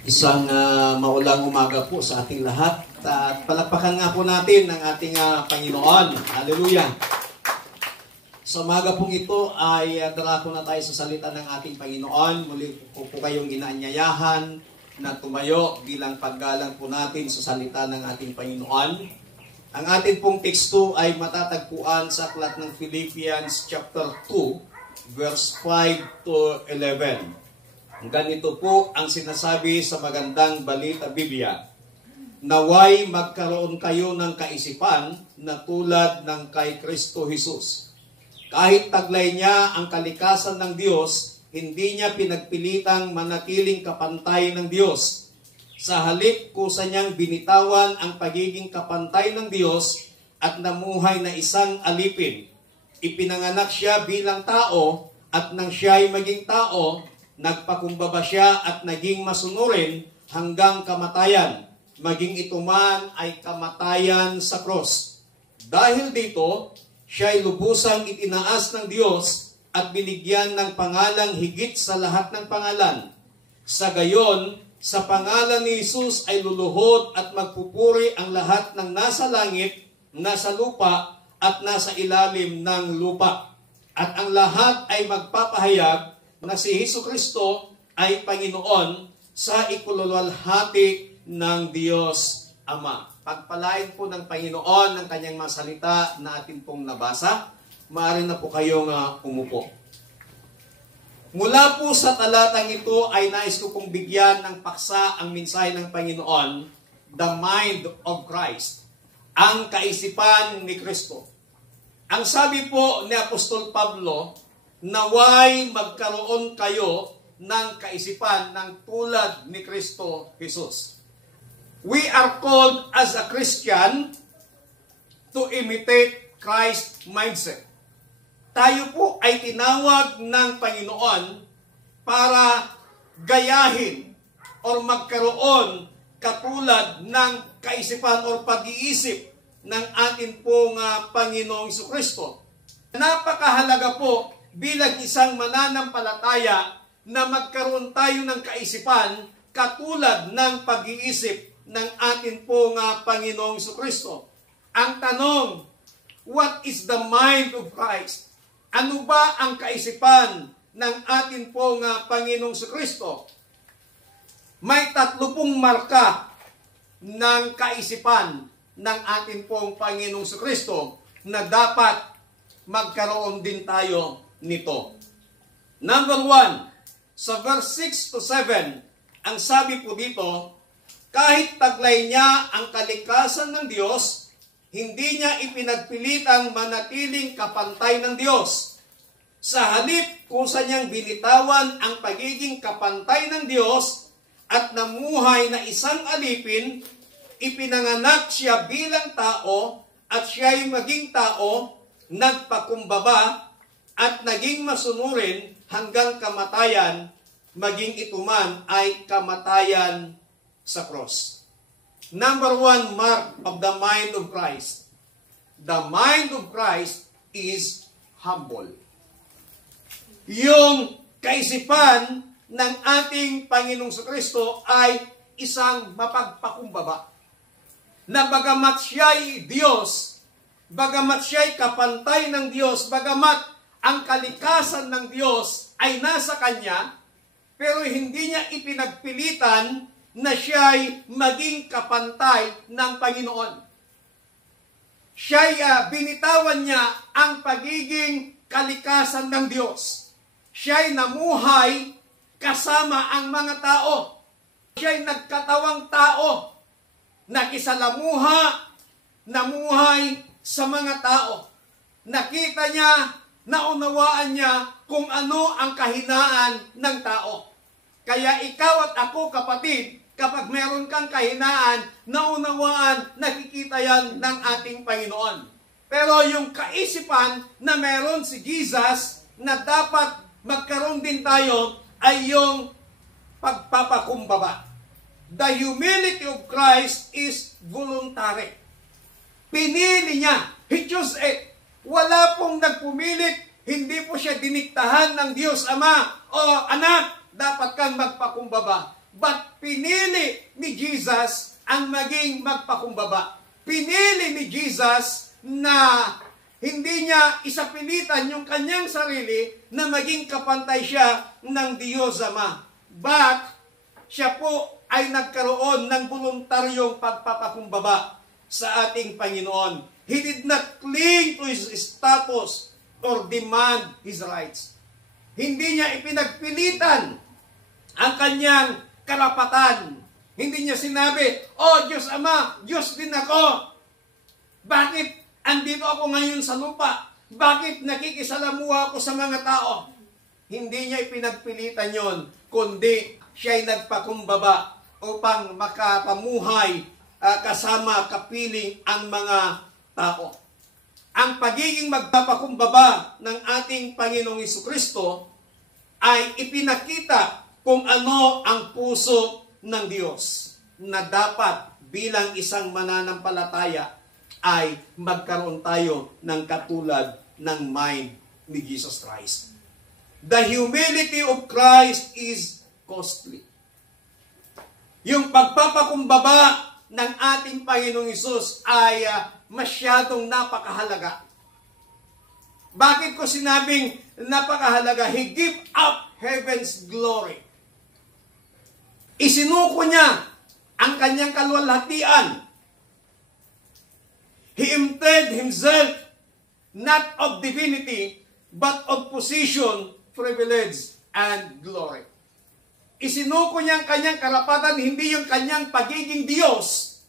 Isang maulang umaga po sa ating lahat at palakpakan nga po natin ng ating Panginoon. Hallelujah! Sa umaga pong ito ay darako na tayo sa salita ng ating Panginoon. Muli po kayong inaanyayahan na tumayo bilang paggalang po natin sa salita ng ating Panginoon. Ang ating pong teksto ay matatagpuan sa aklat ng Philippians chapter 2 verse 5 to 11. Ganito po ang sinasabi sa magandang balita Biblia. Naway magkaroon kayo ng kaisipan na tulad ng kay Kristo Jesus. Kahit taglay niya ang kalikasan ng Diyos, hindi niya pinagpilitang manatiling kapantay ng Diyos. Sa halip kusa niyang binitawan ang pagiging kapantay ng Diyos at namuhay na isang alipin. Ipinanganak siya bilang tao at nang siya'y maging tao, nagpakumbaba siya at naging masunurin hanggang kamatayan. Maging ito man ay kamatayan sa cross. Dahil dito, siya'y lubusang itinaas ng Diyos at binigyan ng pangalang higit sa lahat ng pangalan. Sa gayon, sa pangalan ni Jesus ay luluhod at magpupuri ang lahat ng nasa langit, nasa lupa at nasa ilalim ng lupa. At ang lahat ay magpapahayag na si Jesucristo ay Panginoon sa ikululwalhati ng Diyos Ama. Pagpalain po ng Panginoon ng kanyang mga salita na atin pong nabasa. Maaari na po kayong umupo. Mula po sa talatang ito ay nais ko pong bigyan ng paksa ang mensahe ng Panginoon, the mind of Christ, ang kaisipan ni Kristo. Ang sabi po ni Apostol Pablo, naway magkaroon kayo ng kaisipan ng tulad ni Kristo Jesus. We are called as a Christian to imitate Christ's mindset. Tayo po ay tinawag ng Panginoon para gayahin o magkaroon katulad ng kaisipan o pag-iisip ng atin pong Panginoong Jesucristo. Napakahalaga po bilang isang mananampalataya na magkaroon tayo ng kaisipan katulad ng pag-iisip ng atin pong Panginoong Jesucristo. Ang tanong, what is the mind of Christ? Ano ba ang kaisipan ng atin pong Panginoong Jesucristo? May 30 marka ng kaisipan ng atin pong Panginoong Jesucristo na dapat magkaroon din tayo nito. Number 1, sa verse 6 to 7, ang sabi po dito, kahit taglay niya ang kalikasan ng Diyos, hindi niya ipinagpilitang manatiling kapantay ng Diyos. Sa halip, kusa niyang binitawan ang pagiging kapantay ng Diyos at namuhay na isang alipin, ipinanganak siya bilang tao at siya'y maging tao, nagpakumbaba at naging masunurin hanggang kamatayan, maging ito man ay kamatayan sa cross. Number 1 mark of the mind of Christ. The mind of Christ is humble. Yung kaisipan ng ating Panginoong Jesucristo ay isang mapagpakumbaba. Na bagamat siya'y Diyos, bagamat siya'y kapantay ng Diyos, bagamat ang kalikasan ng Diyos ay nasa Kanya, pero hindi niya ipinagpilitan na siya'y maging kapantay ng Panginoon. Siya'y binitawan niya ang pagiging kalikasan ng Diyos. Siya'y namuhay kasama ang mga tao. Siya'y nagkatawang tao, nakisalamuha, namuhay sa mga tao. Nakita niya, naunawaan niya kung ano ang kahinaan ng tao. Kaya ikaw at ako, kapatid, kapag meron kang kahinaan, naunawaan, nakikita yan ng ating Panginoon. Pero yung kaisipan na meron si Jesus na dapat magkaroon din tayo ay yung pagpapakumbaba. The humility of Christ is voluntary. Pinili niya. He chose it. Wala pong nagpumilit, hindi po siya diniktahan ng Diyos Ama o anak, dapat kang magpakumbaba. But pinili ni Jesus ang maging magpakumbaba. Pinili ni Jesus na hindi niya isapilitan yung kanyang sarili na maging kapantay siya ng Diyos Ama. But, siya po ay nagkaroon ng voluntaryong pagpapakumbaba sa ating Panginoon. He did not cling to his status or demand his rights. Hindi niya ipinagpilitan ang kanyang karapatan. Hindi niya sinabi, "Oh, Diyos Ama, Diyos din ako. Bakit andito ako ngayon sa lupa? Bakit nakikisalamuha ako sa mga tao?" Hindi niya ipinagpilitan yon, kundi siya ay nagpakumbaba upang makapamuhay kasama kapiling ang mga tao. Ang pagiging magpapakumbaba ng ating Panginoong Hesukristo ay ipinakita kung ano ang puso ng Diyos na dapat bilang isang mananampalataya ay magkaroon tayo ng katulad ng mind ni Jesus Christ. The humility of Christ is costly. Yung pagpapakumbaba ng ating Panginoong Hesus ay masyadong napakahalaga. Bakit ko sinabing napakahalaga? He gave up heaven's glory. Isinuko niya ang kanyang kaluwalhatian. He emptied himself not of divinity, but of position, privilege, and glory. Isinuko niya ang kanyang karapatan, hindi yung kanyang pagiging Diyos,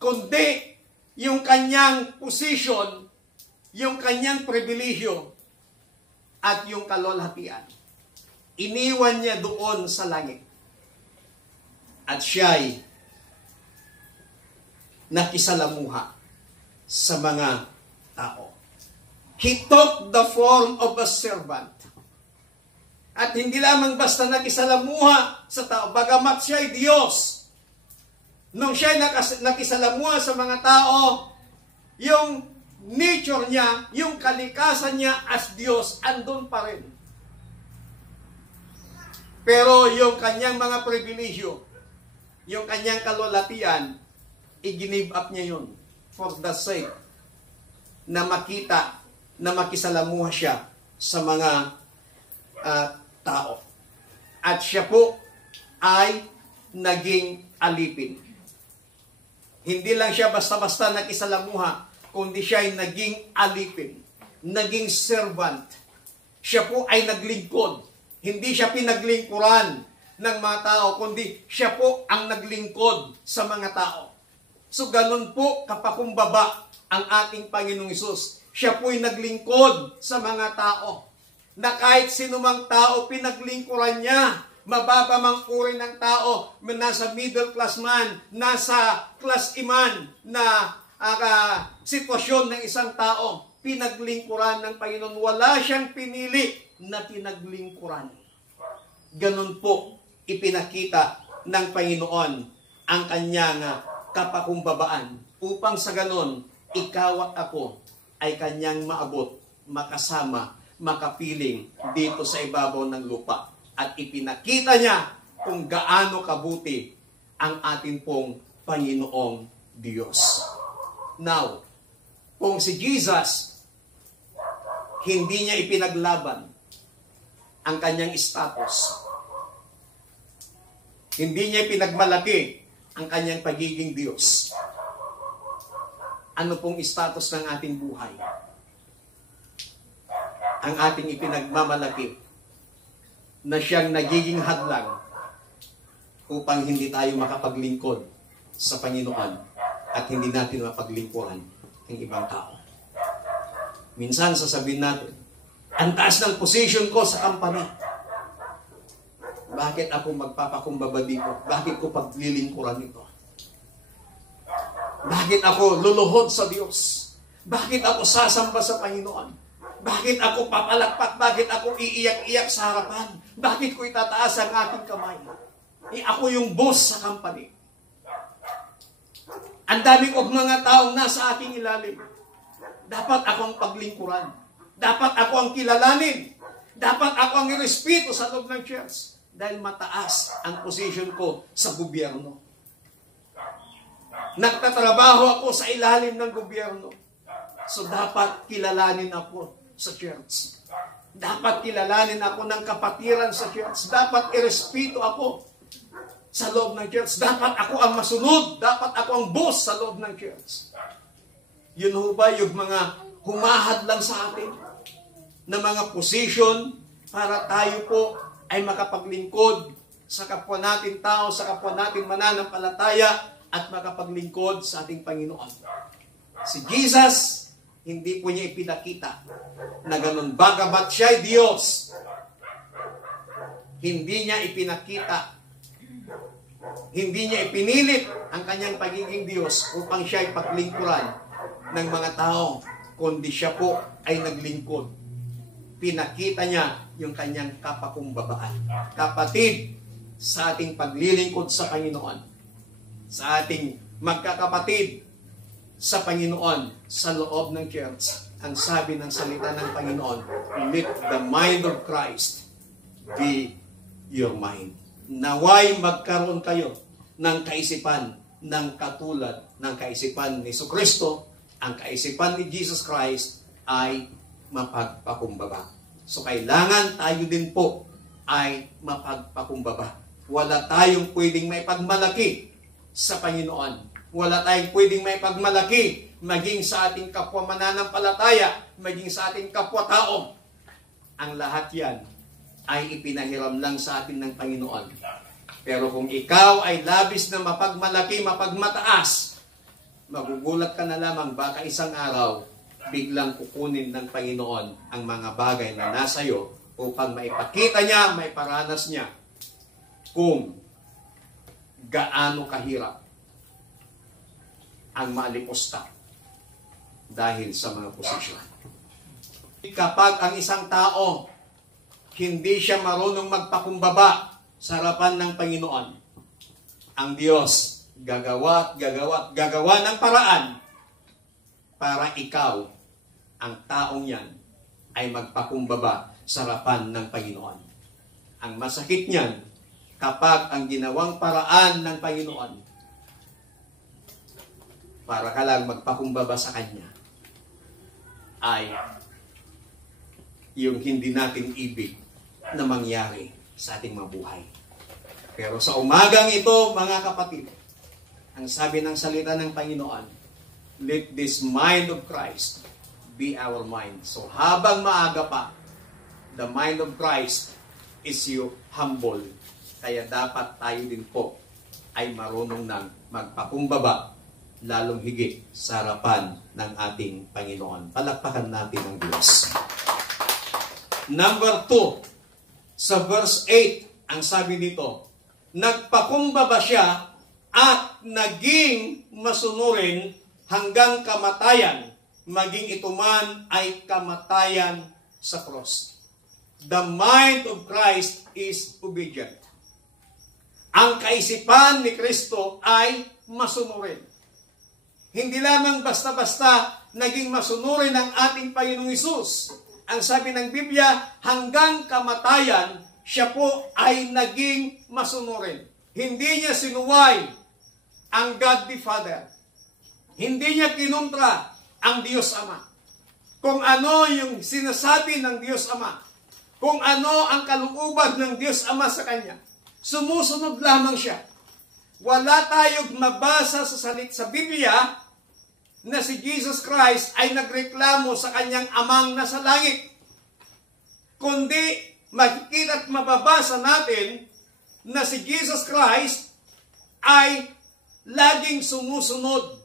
kundi yung kanyang position, yung kanyang pribilehiyo, at yung kaluwalhatian. Iniwan niya doon sa langit. At siya'y nakisalamuha sa mga tao. He took the form of a servant. At hindi lamang basta nakisalamuha sa tao, bagamat siya ay Diyos. Nung siya ay nakisalamuha sa mga tao, yung nature niya, yung kalikasan niya as Diyos, andun pa rin. Pero yung kanyang mga pribilehyo, yung kanyang kaluwalhatian, i-give up niya yun for the sake na makita, na makisalamuha siya sa mga tao. At siya po ay naging alipin. Hindi lang siya basta-basta nakisalamuha, kundi siya ay naging alipin, naging servant. Siya po ay naglingkod. Hindi siya pinaglingkuran ng mga tao, kundi siya po ang naglingkod sa mga tao. So ganun po kapakumbaba ang ating Panginoong Hesus. Siya po'y naglingkod sa mga tao. Na kahit sinumang tao pinaglingkuran niya, mababa mang uri ng tao, nasa middle class man, nasa class iman na sitwasyon ng isang tao, pinaglingkuran ng Panginoon. Wala siyang pinili na pinaglingkuran. Ganun po ipinakita ng Panginoon ang kanyang kapakumbabaan upang sa ganon, ikaw at ako ay kanyang maabot, makasama, makapiling dito sa ibabaw ng lupa. At ipinakita niya kung gaano kabuti ang ating pong Panginoong Diyos. Now, kung si Jesus, hindi niya ipinaglaban ang kanyang status, hindi niya pinagmalaki ang kanyang pagiging Diyos, ano pong status ng ating buhay? Ang ating ipinagmamalaki na siyang nagiging hadlang upang hindi tayo makapaglingkod sa Panginoon at hindi natin mapaglingkuran ang ibang tao. Minsan sasabihin natin, ang taas ng position ko sa company. Bakit ako magpapakumbaba dito? Bakit ko paglilingkuran ito? Bakit ako luluhod sa Diyos? Bakit ako sasamba sa Panginoon? Bakit ako papalakpak? Bakit ako iiyak-iyak sa harapan? Bakit ko itataas ang aking kamay? Ako yung boss sa company. Ang dami kong mga taong nasa aking ilalim. Dapat ako ang paglingkuran. Dapat ako ang kilalanin. Dapat ako ang irespeto sa loob ng church. dahil mataas ang position ko sa gobyerno. Nagtatrabaho ako sa ilalim ng gobyerno. So dapat kilalanin ako sa church. Dapat kilalanin ako ng kapatiran sa church. Dapat irespeto ako sa loob ng church. Dapat ako ang masunod. Dapat ako ang boss sa loob ng church. Yun ho ba yung mga humahad lang sa atin na mga position para tayo po ay makapaglingkod sa kapwa natin tao, sa kapwa natin mananampalataya at makapaglingkod sa ating Panginoon. Si Jesus, hindi po niya ipinakita na ganun. Bagamat siya'y Diyos, hindi niya ipinakita, hindi niya ipinilit ang kanyang pagiging Diyos upang siya'y paglingkuran ng mga tao, kundi siya po ay naglingkod. Pinakita niya yung kanyang kapakumbabaan. Kapatid, sa ating paglilingkod sa Panginoon, sa ating magkakapatid sa Panginoon, sa loob ng church, ang sabi ng salita ng Panginoon, let the mind of Christ be your mind. Naway magkaroon kayo ng kaisipan ng katulad ng kaisipan ni Jesucristo. Ang kaisipan ni Jesus Christ ay mapagpakumbaba. So kailangan tayo din po ay mapagpakumbaba. Wala tayong pwedeng may pagmalaki sa Panginoon. Wala tayong pwedeng may pagmalaki maging sa ating kapwa mananampalataya, maging sa ating kapwa-tao. Ang lahat yan ay ipinahiram lang sa atin ng Panginoon. Pero kung ikaw ay labis na mapagmalaki, mapagmataas, magugulat ka na lamang baka isang araw biglang kukunin ng Panginoon ang mga bagay na nasa iyo upang maipakita niya, maiparanas niya kung gaano kahirap ang malipusta dahil sa mga posisyon. Kapag ang isang tao hindi siya marunong magpakumbaba sa harapan ng Panginoon, ang Diyos gagawa ng paraan para ikaw, ang taong yan, ay magpakumbaba sa harapan ng Panginoon. Ang masakit niyan, kapag ang ginawang paraan ng Panginoon, para ka lang magpakumbaba sa Kanya, ay yung hindi natin ibig na mangyari sa ating mabuhay. Pero sa umagang ito, mga kapatid, ang sabi ng salita ng Panginoon, let this mind of Christ be our mind. So habang maaga pa, the mind of Christ is you humble. Kaya dapat tayo din po ay marunong nang magpakumbaba, lalong higit sa harapan ng ating Panginoon. Palakpakan natin ang Diyos. Number 2, sa verse 8, ang sabi dito, nagpakumbaba siya at naging masunurin hanggang kamatayan, maging ito man ay kamatayan sa cross. The mind of Christ is obedient. Ang kaisipan ni Kristo ay masunurin. Hindi lamang basta-basta naging masunurin ang ating Panginoong Hesus. Ang sabi ng Biblia, hanggang kamatayan, siya po ay naging masunurin. Hindi niya sinuway ang God the Father. Hindi niya kinontra ang Diyos Ama. Kung ano yung sinasabi ng Diyos Ama, kung ano ang kalooban ng Diyos Ama sa Kanya, sumusunod lamang siya. Wala tayong mabasa sa Biblia na si Jesus Christ ay nagreklamo sa Kanyang Amang nasa langit. Kundi makikita at mababasa natin na si Jesus Christ ay laging sumusunod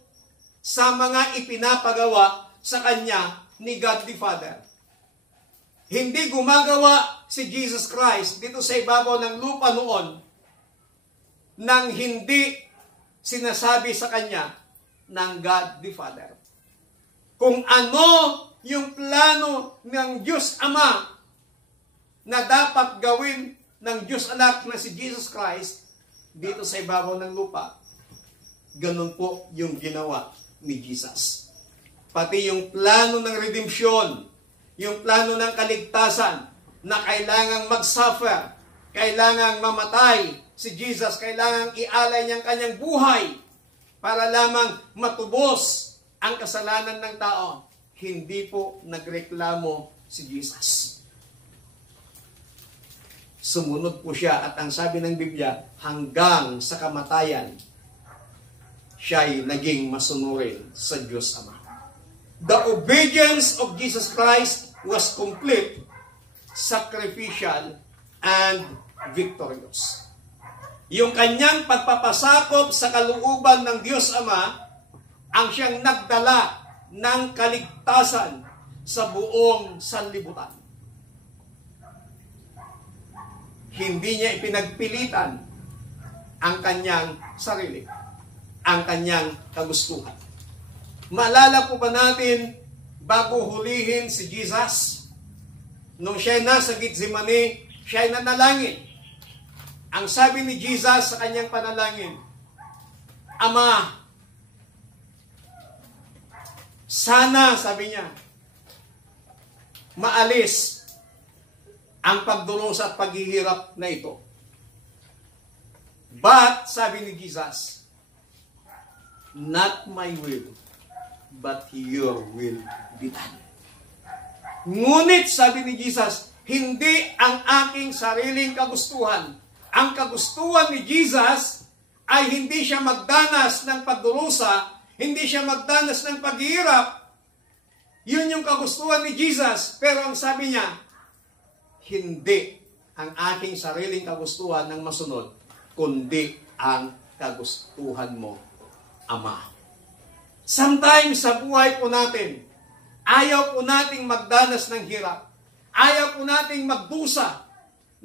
sa mga ipinapagawa sa Kanya ni God the Father. Hindi gumagawa si Jesus Christ dito sa ibabaw ng lupa noon nang hindi sinasabi sa Kanya ng God the Father. Kung ano yung plano ng Diyos Ama na dapat gawin ng Diyos Anak na si Jesus Christ dito sa ibabaw ng lupa, ganun po yung ginawa ni Jesus. Pati yung plano ng redemption, yung plano ng kaligtasan na kailangang mag-suffer, kailangang mamatay si Jesus, kailangang ialay niyang kanyang buhay para lamang matubos ang kasalanan ng tao. Hindi po nagreklamo si Jesus. Sumunod po siya at ang sabi ng Biblia, hanggang sa kamatayan, siya'y naging masunurin sa Diyos Ama. The obedience of Jesus Christ was complete, sacrificial, and victorious. Yung kanyang pagpapasakop sa kalooban ng Diyos Ama, ang siyang nagdala ng kaligtasan sa buong sanlibutan. Hindi niya ipinagpilitan ang kanyang sarili, ang kanyang kagustuhan. Maalala po ba natin, bago hulihin si Jesus, nung siya'y nasa Getsemani, siya'y nanalangin. Ang sabi ni Jesus sa kanyang panalangin, Ama, sana, sabi niya, maalis ang pagdurusa at paghihirap na ito. But, sabi ni Jesus, not my will, but your will be done. Ngunit, sabi ni Jesus, hindi ang aking sariling kagustuhan. Ang kagustuhan ni Jesus ay hindi siya magdanas ng pagdurusa, hindi siya magdanas ng paghihirap. Yun yung kagustuhan ni Jesus. Pero ang sabi niya, hindi ang aking sariling kagustuhan ng masunod, kundi ang kagustuhan mo, Ama. Sometimes sa buhay po natin, ayaw po nating magdanas ng hirap. Ayaw po nating magdusa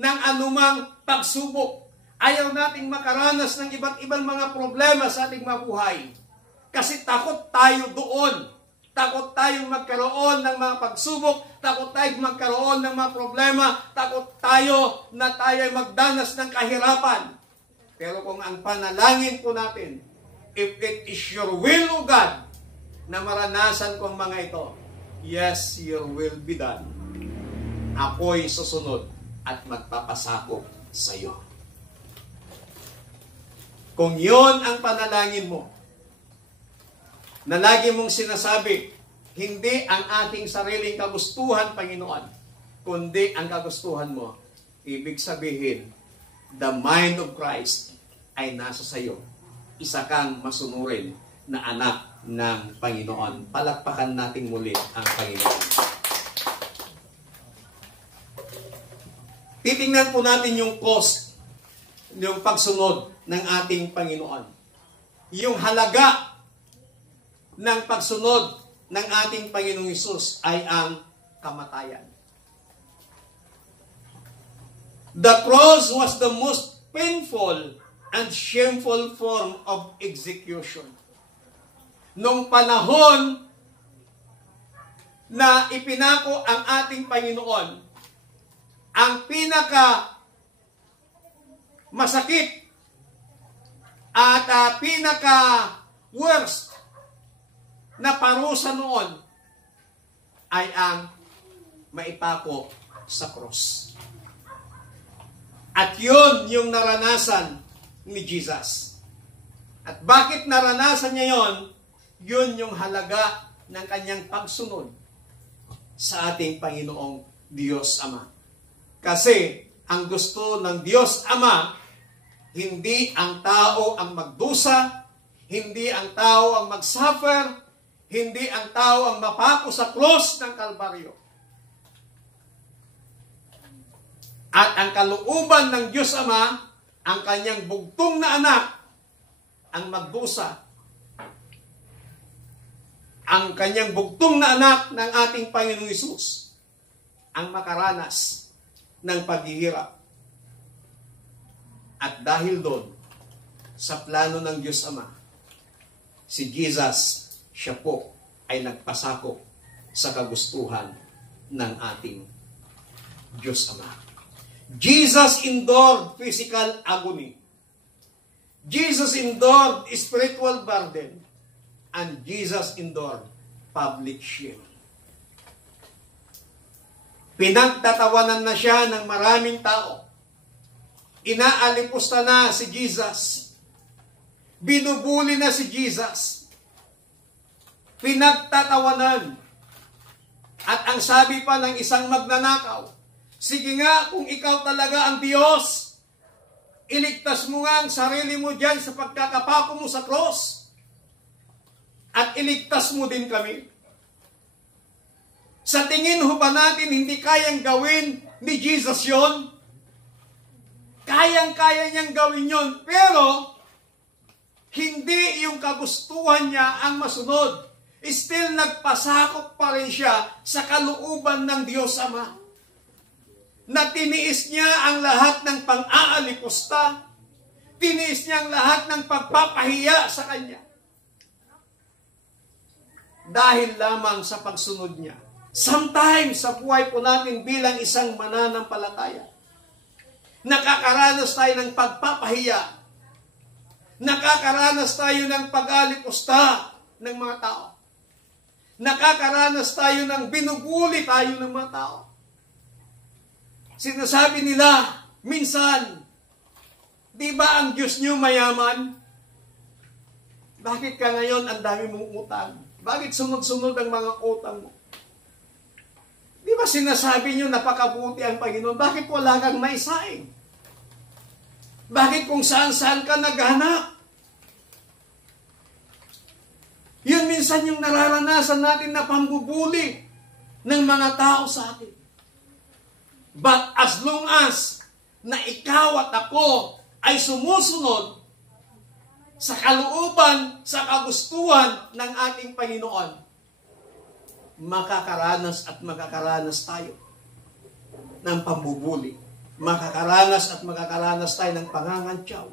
ng anumang pagsubok. Ayaw nating makaranas ng iba't ibang mga problema sa ating mabuhay. Kasi takot tayo doon. Takot tayong magkaroon ng mga pagsubok. Takot tayong magkaroon ng mga problema. Takot tayo na tayo magdanas ng kahirapan. Pero kung ang panalangin po natin, if it is your will, O God, na maranasan ko ang mga ito, yes, your will be done. Ako'y susunod at magpapasakop sa iyo. Kung yon ang panalangin mo, na lagi mong sinasabi, hindi ang aking sariling kagustuhan, Panginoon, kundi ang kagustuhan mo, ibig sabihin, the mind of Christ ay nasa sayo. Isa kang masunurin na anak ng Panginoon. Palakpakan natin muli ang Panginoon. Titingnan po natin yung cost, yung pagsunod ng ating Panginoon. Yung halaga ng pagsunod ng ating Panginoong Hesus ay ang kamatayan. The cross was the most painful and shameful form of execution. Nung panahon na ipinako ang ating Panginoon, ang pinaka masakit at pinaka worst na parusa noon ay ang maipako sa cross. At yun yung naranasan ni Jesus. At bakit naranasan niya yon? Yun yung halaga ng kanyang pagsunod sa ating Panginoong Diyos Ama. Kasi ang gusto ng Diyos Ama, hindi ang tao ang magdusa, hindi ang tao ang mag-suffer, hindi ang tao ang mapako sa cross ng Kalbaryo. At ang kalooban ng Diyos Ama, ang kanyang bugtong na anak, ang magdusa. Ang kanyang bugtong na anak ng ating Panginoong Hesus, ang makaranas ng paghihirap. At dahil doon, sa plano ng Diyos Ama, si Jesus, siya po ay nagpasakop sa kagustuhan ng ating Diyos Ama. Jesus endured physical agony. Jesus endured spiritual burden. And Jesus endured public shame. Pinagtatawanan na siya ng maraming tao. Inaalipusta na si Jesus. Binubuli na si Jesus. Pinagtatawanan. At ang sabi pa ng isang magnanakaw, sige nga, kung ikaw talaga ang Diyos, iligtas mo nga ang sarili mo dyan sa pagkakapako mo sa cross. At iligtas mo din kami. Sa tingin ho ba natin hindi kayang gawin ni Jesus yon? Kayang-kaya niyang gawin yon, pero hindi yung kagustuhan niya ang masunod. Still nagpasakop pa rin siya sa kalooban ng Diyos Ama. Na tiniis niya ang lahat ng pang-aalipusta, tiniis niya ang lahat ng pagpapahiya sa Kanya. Dahil lamang sa pagsunod niya. Sometimes sa buhay po natin bilang isang mananampalataya, nakakaranas tayo ng pagpapahiya, nakakaranas tayo ng pag-aalipusta ng mga tao. Nakakaranas tayo ng binubuli tayo ng mga tao. Sinasabi nila, minsan, di ba ang Diyos niyo mayaman? Bakit ka ngayon ang dami mong utang? Bakit sunod-sunod ang mga utang mo? Di ba sinasabi niyo napakabuti ang Panginoon? Bakit wala kang maisaing? Bakit kung saan-saan ka naghanap? Yun minsan yung nararanasan natin na pambubuli ng mga tao sa atin. But as long as na ikaw at ako ay sumusunod sa kalooban, sa kagustuhan ng ating Panginoon, makakaranas at makakaranas tayo ng pambubuli. Makakaranas at makakaranas tayo ng pangangantyaw.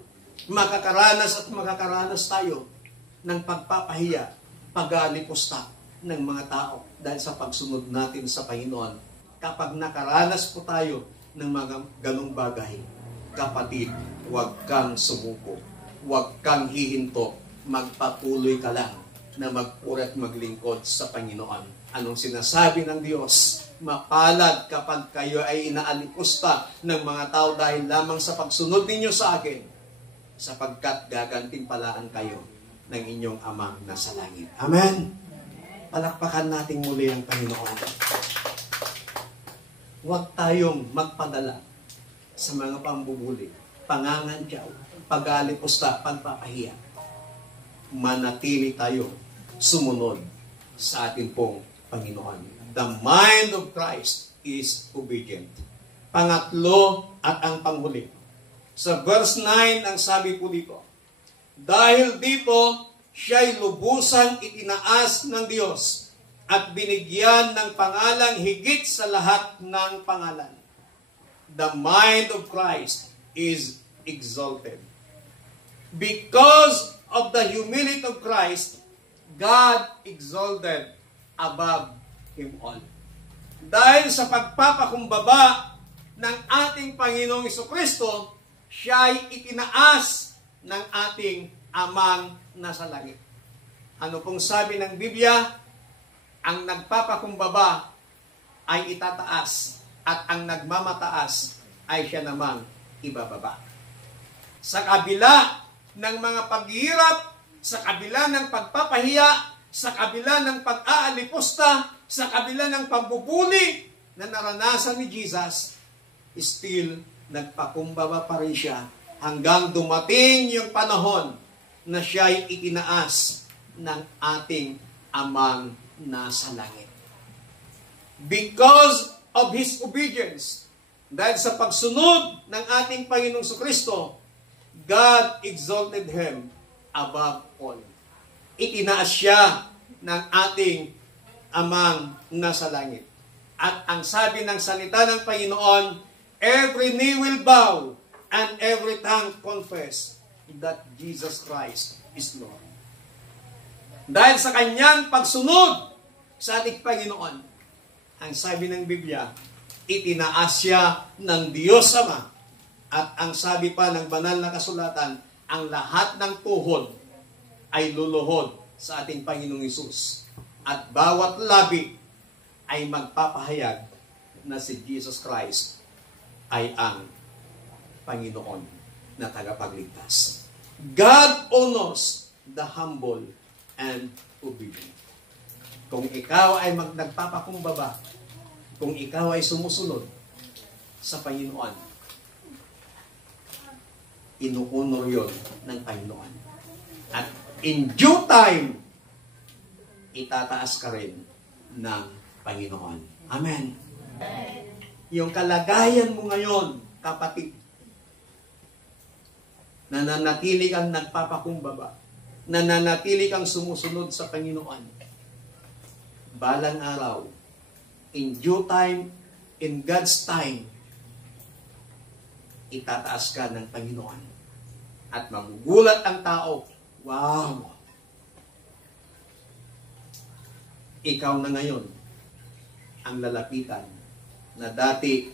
Makakaranas at makakaranas tayo ng pagpapahiya, pag-aalipusta ng mga tao dahil sa pagsunod natin sa Panginoon. Kapag nakaranas po tayo ng mga ganong bagay, kapatid, huwag kang sumuko. Huwag kang hihinto. Magpatuloy ka lang na magpuri at maglingkod sa Panginoon. Anong sinasabi ng Diyos? Mapalad kapag kayo ay inaalipusta ng mga tao dahil lamang sa pagsunod ninyo sa akin, sapagkat gagantimpalaan kayo ng inyong Amang nasa langit. Amen. Palakpakan natin muli ang Panginoon. Huwag tayong magpadala sa mga pambubuli, pangangantyaw, pag-aalipusta, pagpapahiya. Manatili tayo sumunod sa ating pong Panginoon. The mind of Christ is obedient. Pangatlo at ang panghuli. Sa verse 9, ang sabi po dito, dahil dito, siya'y lubusang itinaas ng Diyos at binigyan ng pangalang higit sa lahat ng pangalan. The mind of Christ is exalted. Because of the humility of Christ, God exalted above Him all. Dahil sa pagpapakumbaba ng ating Panginoong Jesucristo, siya'y itinaas ng ating Amang nasa langit. Ano pong sabi ng Biblia? Ang nagpapakumbaba ay itataas at ang nagmamataas ay siya namang ibababa. Sa kabila ng mga paghihirap, sa kabila ng pagpapahiya, sa kabila ng pag-aalipusta, sa kabila ng pambubuli na naranasan ni Jesus, still nagpakumbaba pa rin siya hanggang dumating yung panahon na siya'y itinaas ng ating Amang nasa langit. Because of His obedience, dahil sa pagsunod ng ating Panginoong Jesucristo, God exalted Him above all. Itinaas siya ng ating Amang nasa langit. At ang sabi ng salita ng Panginoon, every knee will bow and every tongue confess that Jesus Christ is Lord. Dahil sa kanyang pagsunod sa ating Panginoon, ang sabi ng Biblia, itinaas siya ng Diyos Ama. At ang sabi pa ng banal na kasulatan, ang lahat ng tuhod ay luluhod sa ating Panginoong Hesus. At bawat labi ay magpapahayag na si Jesus Christ ay ang Panginoon na tagapagligtas. God honors the humble and obedient. Kung ikaw ay nagpapakumbaba, kung ikaw ay sumusunod sa Panginoon, inuunor yon ng Panginoon. At in due time, itataas ka rin ng Panginoon. Amen. Yung kalagayan mo ngayon, kapatid, nananatili kang nagpapakumbaba, nananatili kang sumusunod sa Panginoon, balang araw, in due time, in God's time, itataas ka ng Panginoon. At magugulat ang tao, wow! Ikaw na ngayon ang lalapitan na dati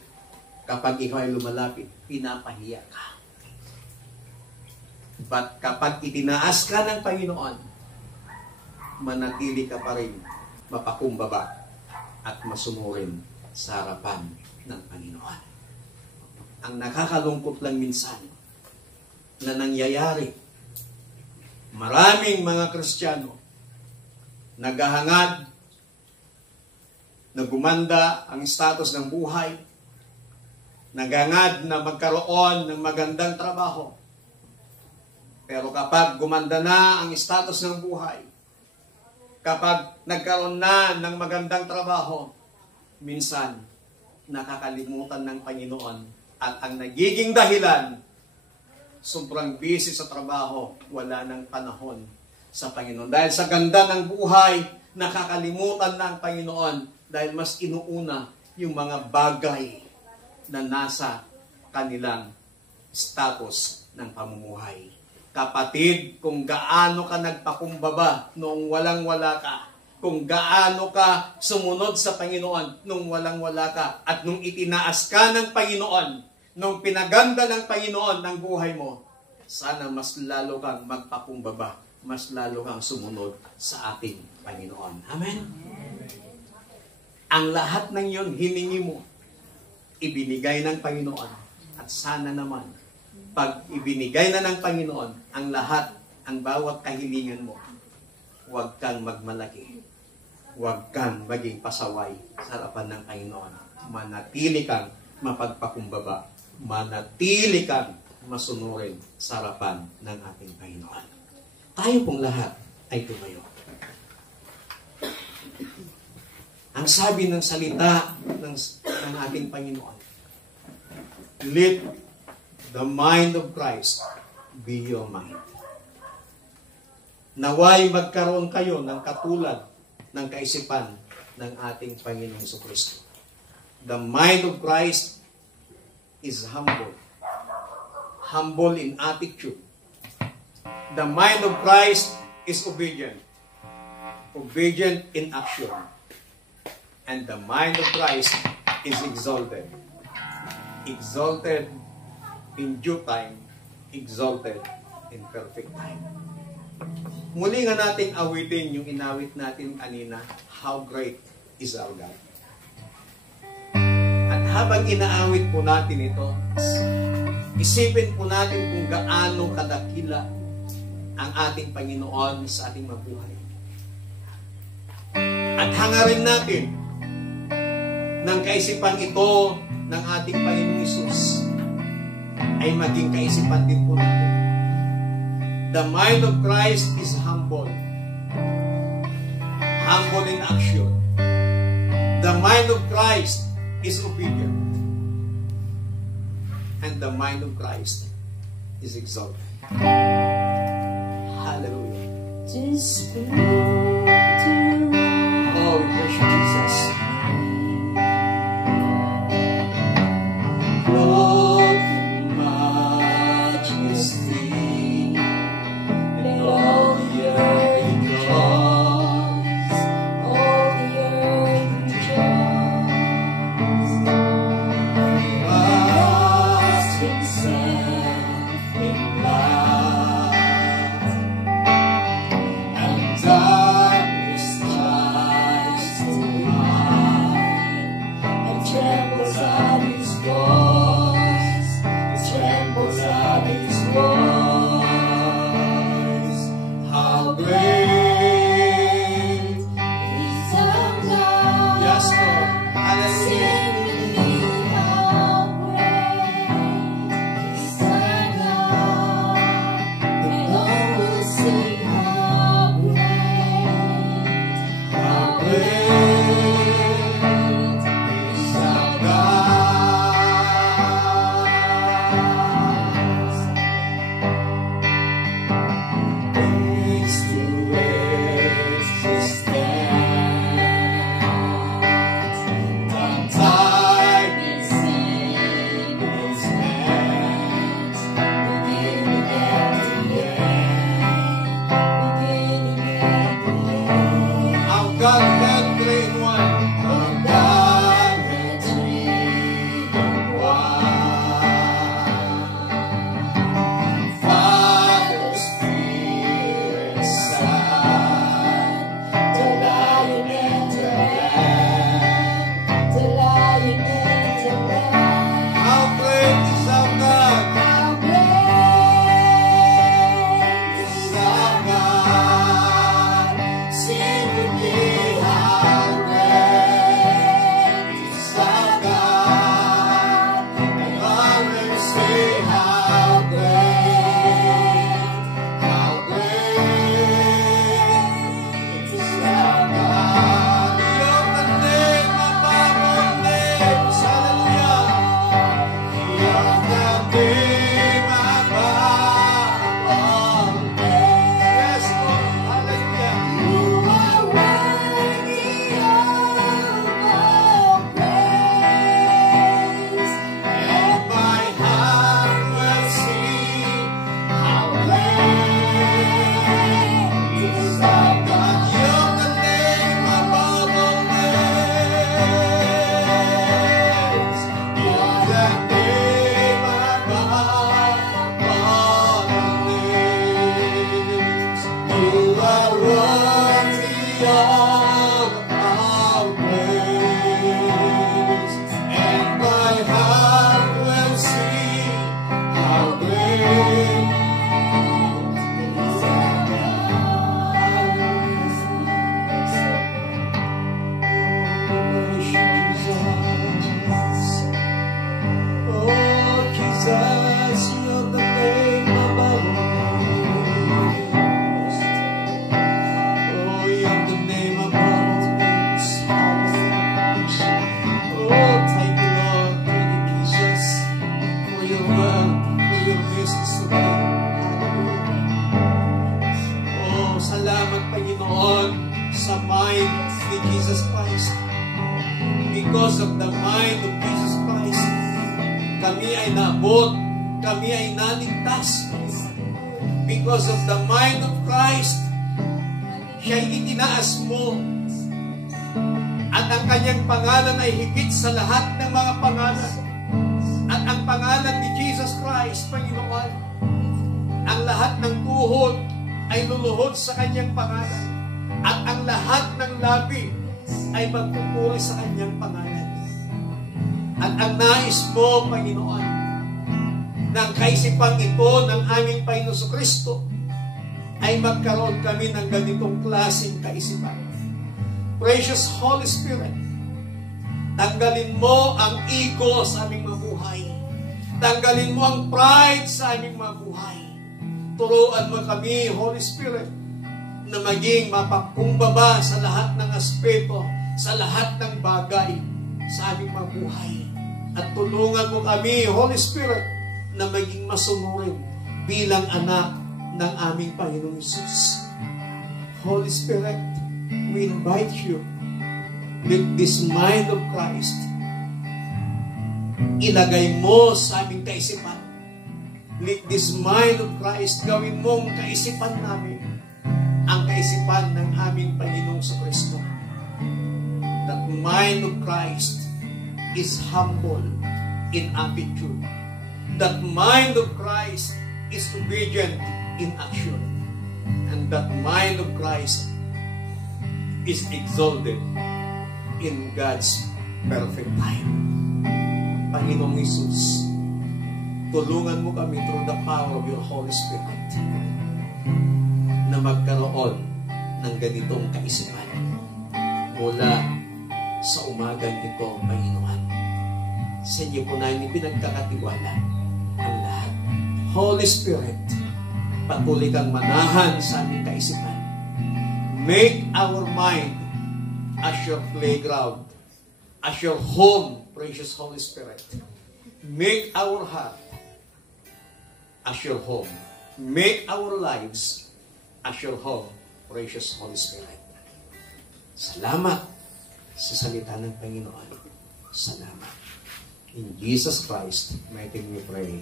kapag ikaw ay lumalapit, pinapahiya ka. But kapag itinaas ka ng Panginoon, manatili ka pa rin mapakumbaba at masunurin sa harapan ng Panginoon. Ang nakakalungkot lang minsan na nangyayari, maraming mga Kristiyano naghahangad na gumanda ang status ng buhay, naghahangad na magkaroon ng magandang trabaho. Pero kapag gumanda na ang status ng buhay, kapag nagkaroon na ng magandang trabaho, minsan nakakalimutan ng Panginoon at ang nagiging dahilan, sobrang busy sa trabaho, wala ng panahon sa Panginoon. Dahil sa ganda ng buhay, nakakalimutan na ang Panginoon dahil mas inuuna yung mga bagay na nasa kanilang status ng pamumuhay. Kapatid, kung gaano ka nagpakumbaba noong walang-wala ka, kung gaano ka sumunod sa Panginoon nung walang-wala ka, at nung itinaas ka ng Panginoon, nung pinaganda ng Panginoon ng buhay mo, sana mas lalo kang magpakumbaba, mas lalo kang sumunod sa ating Panginoon. Amen? Ang lahat ng yun, hiningi mo, ibinigay ng Panginoon. At sana naman, pag ibinigay na ng Panginoon ang lahat, ang bawat kahilingan mo, huwag kang magmalaki. Huwag kang maging pasaway sa harapan ng Panginoon. Manatili kang mapagpakumbaba. Manatili kang masunurin sa harapan ng ating Panginoon. Tayo pong lahat ay tumayo. Ang sabi ng salita ng ating Panginoon, let the mind of Christ be your mind. Naway magkaroon kayo ng katulad ng kaisipan ng ating Panginoong Jesucristo. The mind of Christ is humble. Humble in attitude. The mind of Christ is obedient. Obedient in action. And the mind of Christ is exalted. Exalted in due time, exalted in perfect time. Muli nga natin awitin yung inawit natin kanina, how great is our God. At habang inaawit po natin ito, isipin po natin kung gaano kadakila ang ating Panginoon sa ating mabuhay. At hangarin natin ng kaisipan ito ng ating Panginoong Hesus ay maging kaisipan din po natin. The mind of Christ is humble. Humble in action. The mind of Christ is obedient. And the mind of Christ is exalted. Hallelujah. Oh, we praise you, Jesus. Darkness tries to hide. kami ay naligtas. Because of the mind of Christ, siya'y itinaas mo. At ang kanyang pangalan ay higit sa lahat ng mga pangalan. At ang pangalan ni Jesus Christ, Panginoon, ang lahat ng tuhod ay luluhod sa kanyang pangalan. At ang lahat ng labi ay magpupuri sa kanyang pangalan. At ang nais mo, Panginoon, ng kaisipang ito ng aming Panginoon Kristo, ay magkaroon kami ng ganitong klaseng kaisipan. Precious Holy Spirit, tanggalin mo ang ego sa aming mga buhay. Tanggalin mo ang pride sa aming mga buhay. Turuan mo kami, Holy Spirit, na maging mapakumbaba sa lahat ng aspeto, sa lahat ng bagay sa aming mga buhay. At tulungan mo kami, Holy Spirit, na maging masunurin bilang anak ng aming Panginoong Hesus. Holy Spirit, we invite you, let this mind of Christ ilagay mo sa aming kaisipan. Let this mind of Christ gawin mong kaisipan namin, ang kaisipan ng aming Panginoong Kristo. That mind of Christ is humble in attitude. That mind of Christ is obedient in action. And that mind of Christ is exalted in God's perfect time. Panginoong Hesus, tulungan mo kami through the power of your Holy Spirit na magkaroon ng ganitong kaisipan mula sa umagang ito, Panginoon. Sa inyo po namin pinagkakatiwala ang lahat. Holy Spirit, patuloy kang manahan sa aming kaisipan. Make our mind as your playground, as your home, precious Holy Spirit. Make our heart as your home. Make our lives as your home, precious Holy Spirit. Salamat sa salita ng Panginoon. Salamat. In Jesus Christ, mighty name we pray.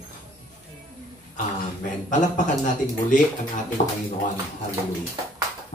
Amen. Palakpakan natin muli ang ating Panginoon. Hallelujah.